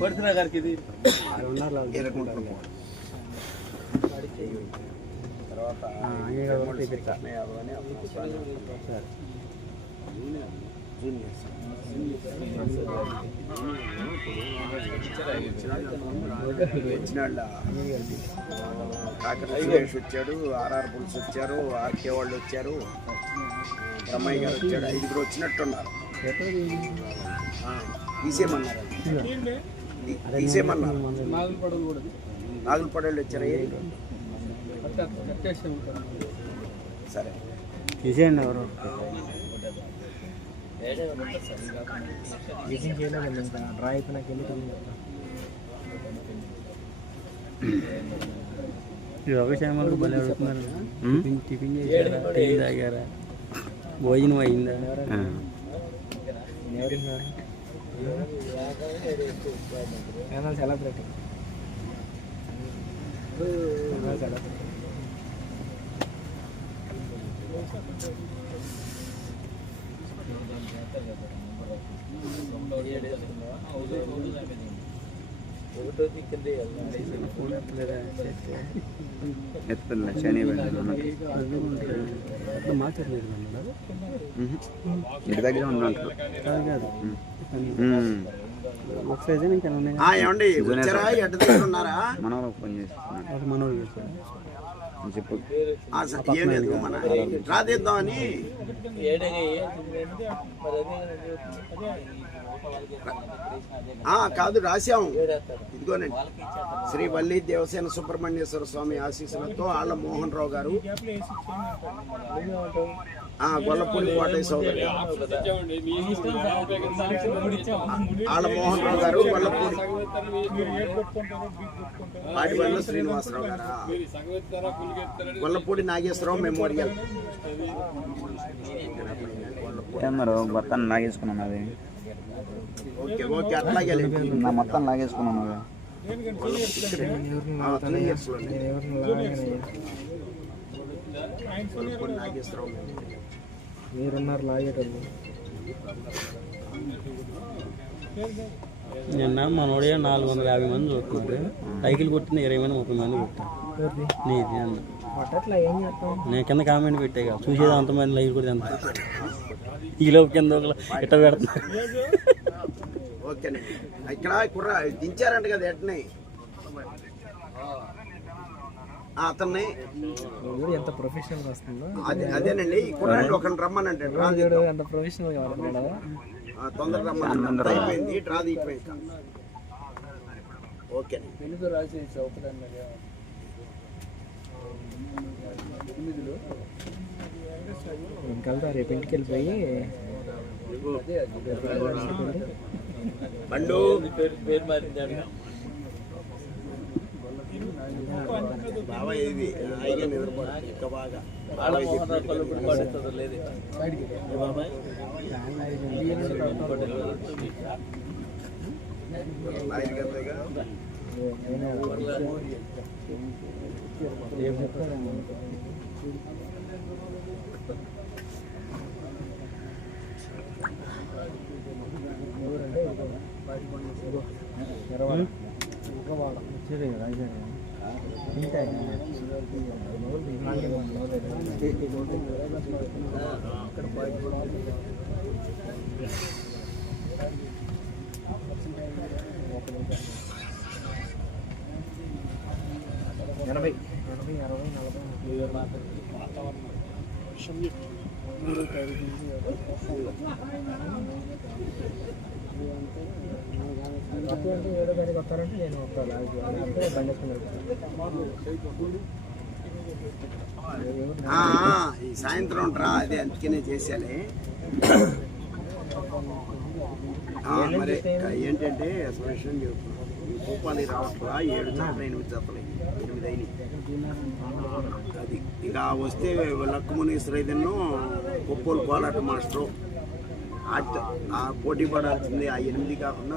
పడుతున్నా గారికి ఇది వచ్చినాళ్ళ సురేష్ వచ్చాడు ఆర్ఆర్ పుల్స్ వచ్చారు ఆర్కే వాళ్ళు వచ్చారు. బ్రహ్మయ్య గారు వచ్చాడు ఐదుగురు వచ్చినట్టున్నారు. ఆ, తీసేయమన్నారు తీసేయమన్నారు నాగులపడేళ్ళు వచ్చారు? సరే. తీసేయండి ఎవరు? డ్రా అయిపోయినాక యోగక్షేమాలకు భలే అడుగుతున్నారు టిఫిన్ చేశారా టీ తాగారా? భోజనం అయిందా? సెలబ్రిటీ? ఎత్తున్నా శని మాట్లాడలేదు ఇంటి దగ్గర ఉన్నట్టు కాదు. ఏమండి వచ్చారా? ఎట్ట దగ్గర ఉన్నారా? ఫోన్ చెప్పు. ఏం లేదు మన రాదిద్దామని ఆ, కాదు రాశాం ఇదిగోనండి శ్రీ వల్లి దేవసేన సుబ్రహ్మణ్యేశ్వర స్వామి ఆశీస్సులతో ఆళ్ళ మోహన్ రావు గారు గొల్లపూడి కోటయ్య సోదరి. ఆళ్ళ మోహన్ రావు గారు గొల్లపూడి. పాటిబండ్ల శ్రీనివాసరావు గారా? గొల్లపూడి నాగేశ్వరరావు మెమోరియల్. మొత్తం లాగేసుకున్నాను అది. ఓకే ఓకే అట్లాగే. నా మొత్తం లాగేసుకున్నాను ఆ, త్రీ గొల్లపూడి నాగేశ్వరరావు మీరున్నారు లాగేటోళ్ళు నిన్న మనోడే నాలుగు వందల యాభై మంది చూస్తున్నారు సైకిల్ కొట్టిన ఇరవై మంది ముప్పై మంది కొట్టారు. నీది అన్న. నేను కింద కామెంట్ పెట్టే కదా చూసేది అంతమంది లైవ్ కూడా ఎంత? ఈ లోపు కింద ఒకరు ఇట్ట పెడుతున్నారు ఓకేనండి. ఇక్కడ కుర్ర దించారంట కదా ఎట్నే? ఆ, అతన్ని ఎంత ప్రొఫెషనల్ వస్తుందో. అదే అదేనండి కుర్రాడు ఒకరిని రమ్మనంటే డ్రా. ఎంత ప్రొఫెషనల్ తొందరగా రమ్మనంటే అయిపోయింది డ్రా తీయిపోయింది తెలుగు రాసి ఇంకెళ్తా రేపు ఇంటికి వెళ్ళిపోయి. బండు. బాబా ఇది హాయిగా నిద్రపోవాలి ఇంకా బాగా. రేపు చెప్తాను వచ్చేది కదా అయిపోయింది ఎనభై ఎనభై అరవై నలభై అంటే ఏడో దానికి వస్తారంటే నేను వస్తాను బండి ఈ సాయంత్రం రా అదే అందుకనే చేసేయాలి మరి ఏంటంటే అసలు విషయం చెప్తున్నాను భూపాలి రావట్లా ఏడు జతలు ఎనిమిది జతలు ఎనిమిది అయినాయి. అది. ఇక వస్తే లక్కుముని శ్రీధన్ను కొప్పోలు కోలాట మాస్టరు. ఆ- ఆ పోటీ పడాల్సింది ఆ ఎనిమిది కాకుండా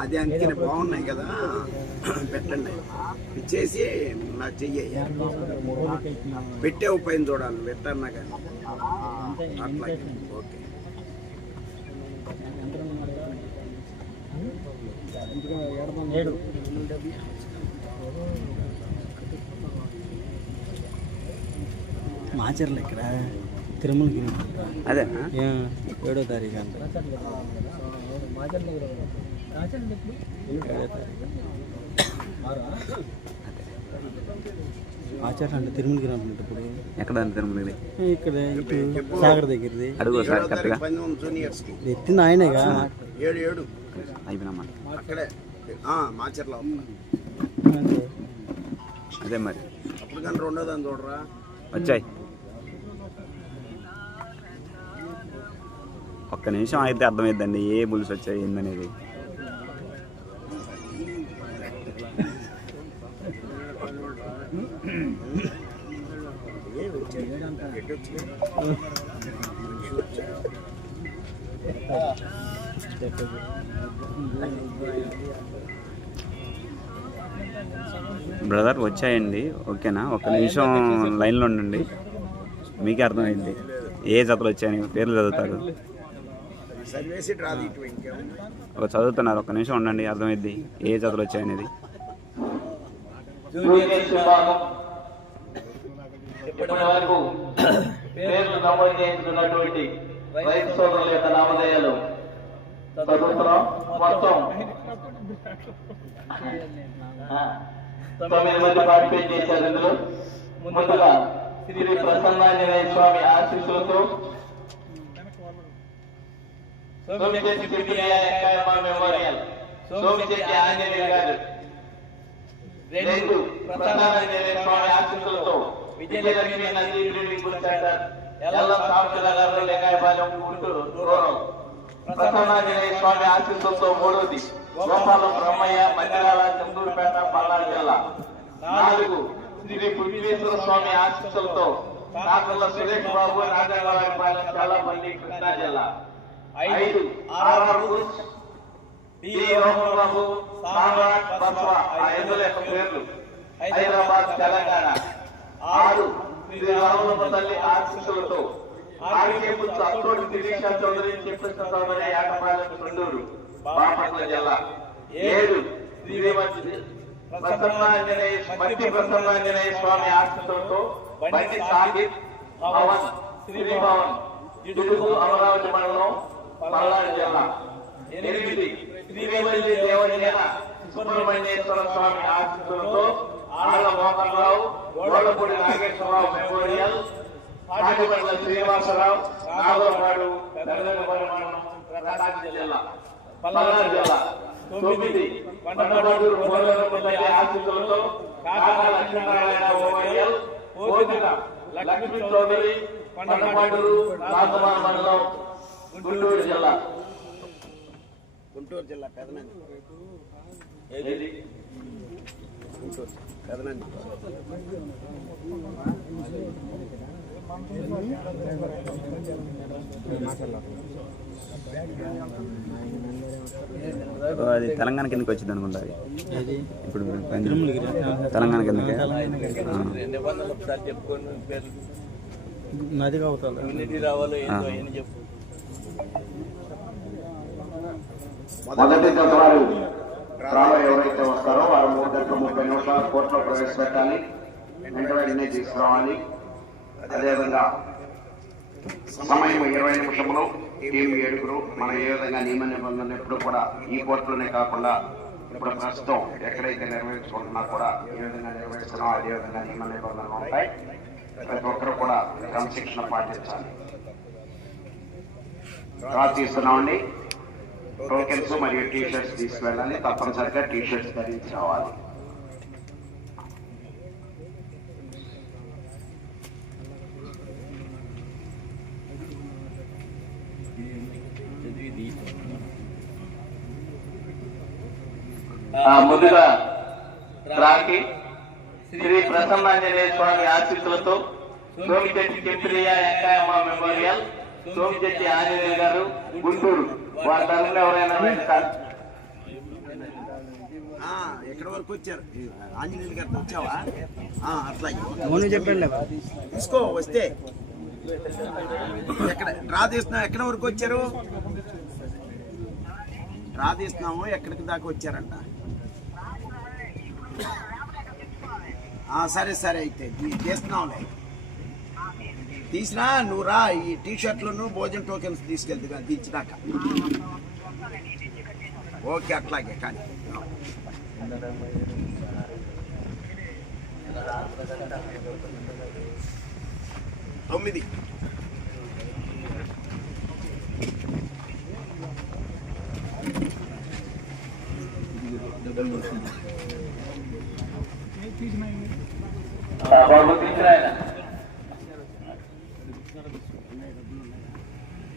అదే అందుకని బాగున్నాయి కదా. పెట్టండి. ఇచ్చేసి నా చెయ్యి పెట్టే పైన చూడాలి పెట్టన్నా కానీ. అట్లా. ఓకే. ఏడు. మాచర్లు ఇక్కడ. తిరుమలగిరి అదే ఏడో తారీఖు అంట. ఆచార్య అంటే తిరుమలగిరి అంటున్నట్టు ఇప్పుడు. ఎక్కడ తిరుమలగిరి ఇక్కడ ఇటు సాగర్ దగ్గరది. అడుగు కరెక్ట్గా. ఎత్తింది ఆయనేగా ఏడు ఏడు. అయిపోయినమ్మా అక్కడే. ఆ, మాచర్ల. అదే. మరి. అప్పుడు కానీ రెండో దాన్ని చూడరా? వచ్చాయి. ఒక్క నిమిషం అయితే అర్థమైద్దండి ఏ బుల్స్ వచ్చాయి ఏందనేది. బ్రదర్ వచ్చాయండి ఓకేనా? ఒక్క నిమిషం లైన్లో ఉండండి. మీకే అర్థమైంది. ఏ జతలు వచ్చాయని పేర్లు చదువుతారు. ఒక చదువుతున్నారు ఒక్క నిమిషం ఉండండి అర్థమైద్ది. ఏ జతలు వచ్చాయనేది ఇప్పటి వరకు పేర్లు నమోదు చేయించుకున్నటువంటి రైతు సోదరుల యొక్క నామధేయాలు చదువుతున్నాం. మొత్తం ఆ, తొమ్మిది మంది పార్టిసిపేట్ చేశారు ఇందులో. ముందుగా శ్రీ ప్రసన్నాంజనేయ స్వామి ఆశీస్సులతో సోమిశెట్టి పిపిఐ మెమోరియల్. సోమిశెట్టి ఆంజనేయ గారు. రెండు ప్రధానమైన ఆశీస్సులతో విజయలక్ష్మి నది బ్రీడింగ్ సెంటర్ ఎల్ల గుంటూరు ప్రసన్నాంజనేయ స్వామి ఆశీస్సులతో మూడోది గోపాలం బ్రహ్మయ్య మందిరాల చందూరుపేట పల్నాడు జిల్లా. నాలుగు శ్రీ పృథ్వీశ్వర స్వామి ఆశీస్సులతో కాకుల సురేష్ బాబు నాగరాజపాలెం చల్లపల్లి కృష్ణా జిల్లా. ఐదు డి సామ్రాట్ పేర్లు. హైదరాబాద్ తెలంగాణ. ఆరు శ్రీ రామలమ్మ తల్లి ఆశీస్సులతో. ఆర్కేపు అత్తోటి శిరీష చౌదరి చెప్పిన చౌదరి ఏటపాలెం కొండూరు బాపట్ల జిల్లా. ఏడు శ్రీమతి ప్రసన్నాంజనేయ మట్టి ప్రసన్నాంజనేయ స్వామి ఆశీస్సులతో బండి సాహిబ్ భవన్ ఇడుగు అమరావతి మండలం పల్నాడు జిల్లా. ఎనిమిది శ్రీవేల్లి దేవసేన సుబ్రహ్మణ్యేశ్వర స్వామి ఆశీస్సులతో ఆళ్ళ మోహన్ రావు గోడపూడి నాగేశ్వరరావు మెమోరియల్ శ్రీనివాసరావు నాగోపాడు ప్రకాశం జిల్లా. పల్నాడు జిల్లా. తొమ్మిది కొండపాడూరు మూలపల్లి ఆశీస్సులతో కాకా లక్ష్మీనారాయణ మెమోరియల్ పోతిన లక్ష్మీ చౌదరి కొండపాడూరు రాజమాన్ మండలం గుంటూరు జిల్లా. గుంటూరు జిల్లా పెదనంది. ఏది? గుంటూరు పెదనంది. అది తెలంగాణ కిందకి వచ్చింది అనుకుంటా అది. ఇప్పుడు తెలంగాణ కిందకే. ఆ. నిబంధనలు ఒకసారి చెప్పుకొని పేర్లు. నది అవుతారు ఎన్నిటి రావాలో ఏంటో చెప్పు. మొదటి దశ వారు డ్రాలో ఎవరైతే వస్తారో వారు మూడు గంటల ముప్పై నిమిషాలు కోర్టులో ప్రవేశపెట్టాలి. వెంట వెంటనే తీసుకురావాలి. అదేవిధంగా సమయం ఇరవై నిమిషములు టీం ఏడుగురు మనం ఏ విధంగా నియమ నిబంధనలు ఎప్పుడు కూడా ఈ కోర్టులోనే కాకుండా ఇప్పుడు ప్రస్తుతం ఎక్కడైతే నిర్వహించుకుంటున్నా కూడా ఏ విధంగా నిర్వహిస్తున్నాం అదే విధంగా నియమ నిబంధనలు ఉంటాయి. ప్రతి ఒక్కరు కూడా క్రమశిక్షణ పాటించాలి. డ్రా తీస్తున్నామండి. టోకెన్స్ మరియు టీ షర్ట్స్ తీసుకువెళ్ళాలి తప్పనిసరిగా టీ షర్ట్స్ ధరించి రావాలి. ఆ, ముందుగా రాకి శ్రీ ప్రసన్నాంజనేయ స్వామి ఆశీస్సులతో కెప్రియా ఎంకాయమ్మ మెమోరియల్ సోమిశెట్టి ఆంజనేయులు గారు గుంటూరు. వారి తరఫున ఎవరైనా ఎక్కడి వరకు వచ్చారు? ఆంజనేయులు గారితో వచ్చావా? మౌనం చెప్పండి. తీసుకో వస్తే. ఎక్కడ డ్రా తీస్తున్నాం ఎక్కడి వరకు వచ్చారు? డ్రా తీస్తున్నాము ఎక్కడికి దాకా వచ్చారంట? ఆ, సరే సరే అయితే. తీస్తున్నాంలే తీసినా నువ్వు రా ఈ టీ షర్ట్లను భోజన టోకెన్స్ తీసుకెళ్తు కానీ దించినాక ఓకే అట్లాగే కానీ. తొమ్మిది. తీసిన ఆయన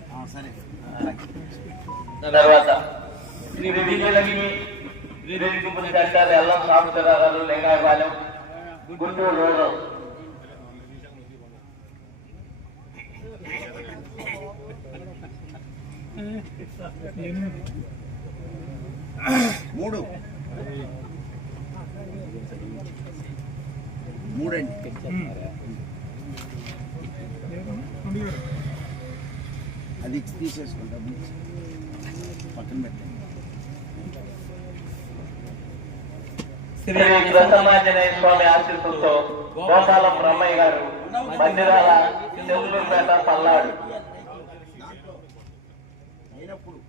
ఆ, సరే అలాగే తర్వాత శ్రీ విజయలక్ష్మి శ్రీ గుంపుని సెంటర్ ఎల్లం సాంబశివరావు లింగాయపాలెం గుంటూరు రోడ్డు మూడు. మూడండి. అది తీసేసుకుంటాం పక్కన పెట్టండి. శ్రీ ప్రసన్నాంజనేయ స్వామి ఆశీస్సులతో గోపాలం బ్రహ్మయ్య గారు మందిరాల చెవులూరుపేట పల్నాడు. దాంట్లో అయినప్పుడు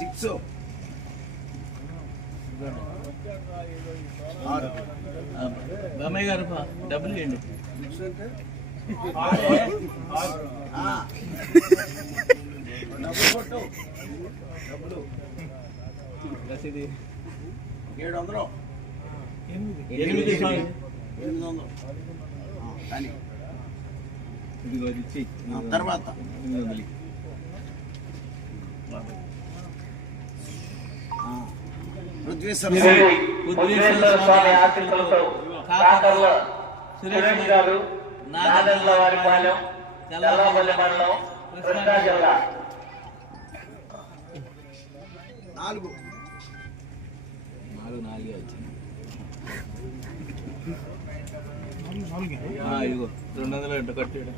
సిక్స్. ఆరు బ్రహ్మయ్య గారు డబ్బులు ఇవ్వండి. డబ్బులు ఏడు వందలు. ఎనిమిది. ఎనిమిది వందలు. కానీ. ఇదిగో ఇది ఇచ్చి. తర్వాత. ఎనిమిది వందలు ఉద్వేశ్వర స్వామి ఆశీస్సులతో కాకర్ల సురేష్ గారు నాదెండ్ల వారి పాలెం తెల్లపల్లి మండలం కృష్ణా జిల్లా. నాలుగు. నాలుగు నాలుగే వచ్చింది ఇదిగో రెండు వందలు ఎంత కట్టాడు.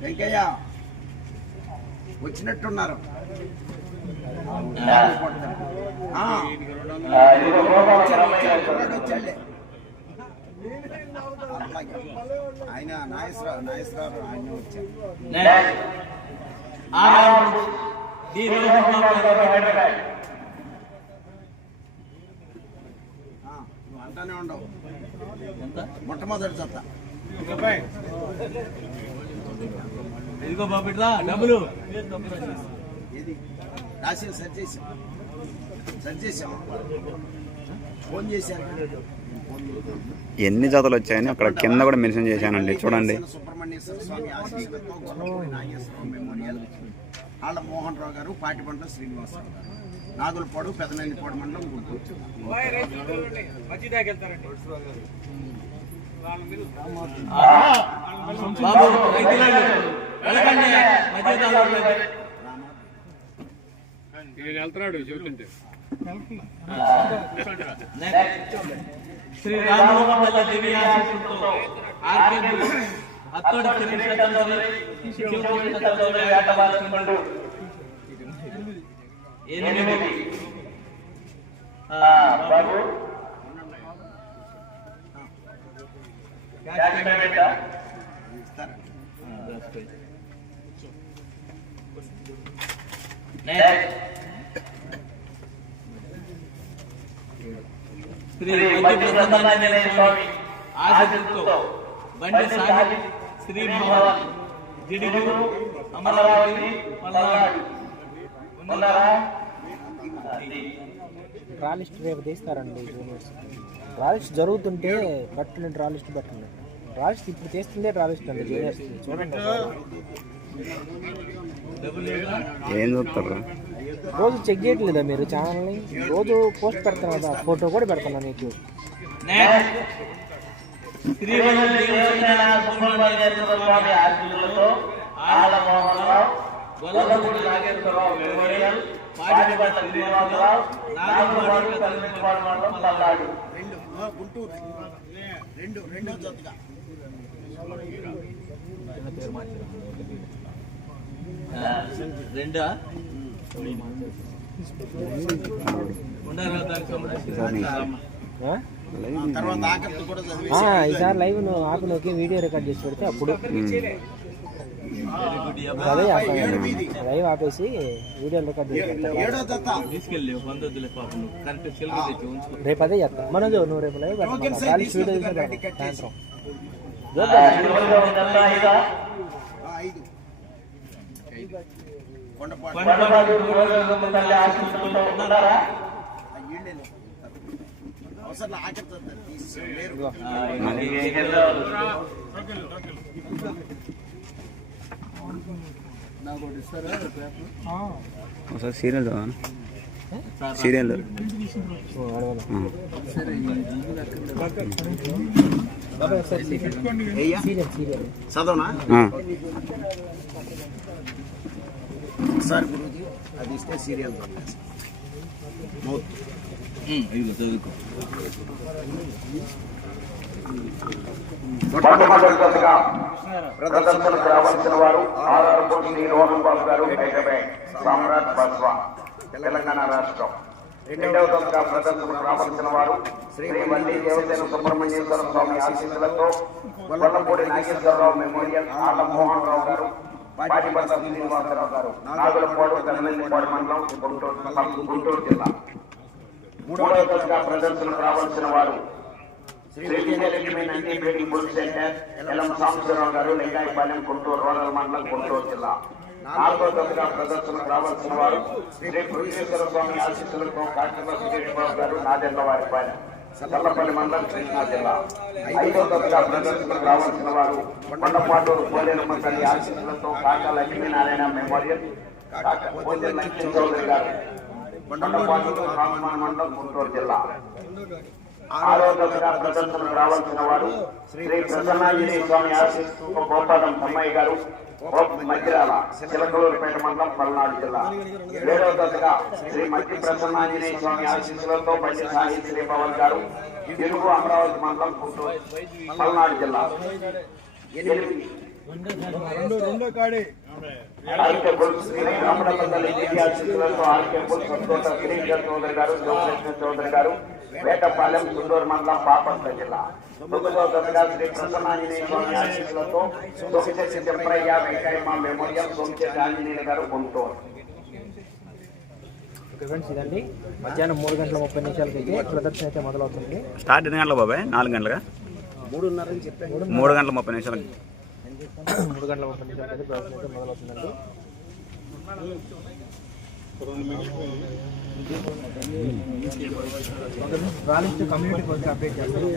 వెంకయ్య వచ్చినట్టున్నారు ఆ, ఇదిగో గోపాల బ్రహ్మయ్య గారు కుర్రాడు వచ్చాడులే. అలాగే. ఆయన నాగేశ్వరరావు నాగేశ్వరరావు ఆయన వచ్చారు. నువ్వు అంటానే ఉండవు. ఎంత? మొట్టమొదటి జత. ఇదిగో బాబిట్రా డబ్బులు. ఏది? రాసి సెట్ చేసాం సెట్ చేసాం ఫోన్ చేశారు ఎన్ని జతలు వచ్చాయని అక్కడ కింద కూడా మెన్షన్ చేశానండి. చూడండి. సుబ్రహ్మణ్యేశ్వర స్వామి ఆశీస్సులతో గొల్లపూడి నాగేశ్వరరావు మెమోరియల్. ఆళ్ళ మోహన్ రావు గారు పాటిపంట శ్రీనివాసరావు గారు. నాగులపాడు పెదనందిపాడు మండలం గుంటూరు బాబు రైతులకు వెళ్ళకండి. మధ్య శ్రీ రామవల్ల దేవి ఆశీస్సులతో ఆర్కే అత్తోడి శ్రీకృష్ణచంద్రుని శివకృష్ణచంద్రుని వేటవాల్సిండు ఎనిమిది. ఆ, బాబు. శ్రీ మధ్య ప్రసన్నాంజనేయ స్వామి ఆశీస్సులతో బండి సాగి శ్రీ భవన్ జిడిగు అమరావతి పల్నాడు. ఉన్నారా? డ్రా లిస్ట్ రేపు తీస్తారండి జూనియర్స్. డ్రా లిస్ట్ జరుగుతుంటే బట్టలు డ్రా లిస్ట్ బట్టలు డ్రా లిస్ట్ ఇప్పుడు తీస్తుందే డ్రా లిస్ట్ అండి జూనియర్స్. చూడండి. ఏం చూస్తారు? రోజు చెక్ చేయట్లేదా మీరు ఛానల్ని రోజు పోస్ట్ పెడతాను కదా ఫోటో కూడా పెడతాను నీకు. రెండు గుంటూరు రెండు రెండో జతగా రెండా? ఈసారి లైవ్ నువ్వు ఆపి నొక్కి వీడియో రికార్డ్ చేసి పెడితే అప్పుడు. అదే లైవ్ ఆపేసి వీడియో రికార్డ్ రేపు అదే చేస్తా. మనోజ్ నువ్వు రేపు లైవ్ వీడియో సాయంత్రం చివరిగా ఉందంతా ఇక ఆ, ఐదు కొండపాడు కొండపాటి గోవిందమ్మ తల్లి ఆశీస్సులతో ఉన్నారా ఆ, ఈళ్ళే లే. అవసరం ఒకసారి సీరియల్ చదవనా? సీరియల్. చదవనా ఆ. ఒకసారి గురూజీ అది ఇస్తే సీరియల్ మౌత్ ఇదిగో చదువుకో మొట్టమొదటి దశగా ప్రదర్శనకు రావాల్సిన వారు ఆధారపూర్ శ్రీ రోహన్ బాబు గారు హైదరాబాద్ సామ్రాట్ బస్వా తెలంగాణ రాష్ట్రం రెండవ దశగా ప్రదర్శనకు రావాల్సిన వారు శ్రీ వల్లి దేవసేన సుబ్రహ్మణ్యేశ్వర స్వామి ఆశీస్సులతో గొల్లపూడి నాగేశ్వరరావు మెమోరియల్ ఆళ్ళ మోహన్ రావు గారు శ్రీనివాసరావు గారు నాగులపాడు తెల్లపాడు మండలం గుంటూరు గుంటూరు జిల్లా. మూడవ దశగా ప్రదర్శనకు రావాల్సిన వారు సాంబశివరావు గారు లింగాయపాలెం గుంటూరు రూరల్ మండలం గుంటూరు జిల్లా. నాలుగో దశగా ప్రదర్శనకు రావాల్సిన వారు శ్రీ బృహేశ్వర స్వామి ఆశీస్సులతో కాకినాడ సురేష్ బాబు గారు నాదెండ్ల వారిపాలెం చల్లపల్లి మండలం కృష్ణా జిల్లా. ఐదో దశగా ప్రదర్శనకు రావాల్సిన వారు కొండపాటూరు పోలేరమ్మ తల్లి ఆశీస్సులతో కాకా లక్ష్మీనారాయణ మెమోరియల్ కాకా పోతే లక్ష్మీ చౌదరి గారు. కొండపాటూరు రామమాన మండలం గుంటూరు జిల్లా. ఆరో దశగా ప్రదర్శనకు రావాల్సిన వారు శ్రీ ప్రసన్నాంజనేయ స్వామి ఆశీస్సు గోపాలం తమ్మయ్య గారు. మధ్యరాల చిలకలూరుపేట మండలం పల్నాడు జిల్లా. ఏడవ దశగా శ్రీ మధ్య ప్రసన్నాంజనేయ స్వామి ఆశీస్సులతో బండి సాయి శ్రీభవన్ గారు తెలుగు అమరావతి మండలం గుంటూరు పల్నాడు జిల్లా. ఎనిమిది. గారు వేటపాలెం సుందూరు మండలం పాపట్ల జిల్లా దశగా శ్రీ ప్రసన్నాంజనేయ స్వామి ఆశీస్సులతో సోమశేషి చెంప్రయ్య వెంకయ్యమ్మ మెమోరియల్ ఆంజనేయులు గారు గుంటూరు ఫ్రెండ్స్ ఇదండి మధ్యాహ్నం మూడు గంటల ముప్పై నిమిషాలకి అయితే ప్రదర్శన అయితే మొదలవుతుంది. స్టార్ట్ ఎన్ని బాబాయ్? నాలుగు గంటలుగా? మూడు గంటల ముప్పై నిమిషాలకి. మూడు గంటల ముప్పై నిమిషాలకి అయితే ప్రదర్శన అయితే మొదలవుతుందండి రాలిస్ట్ కమ్యూనిటీ కొంచెం అప్డేట్ చేస్తారు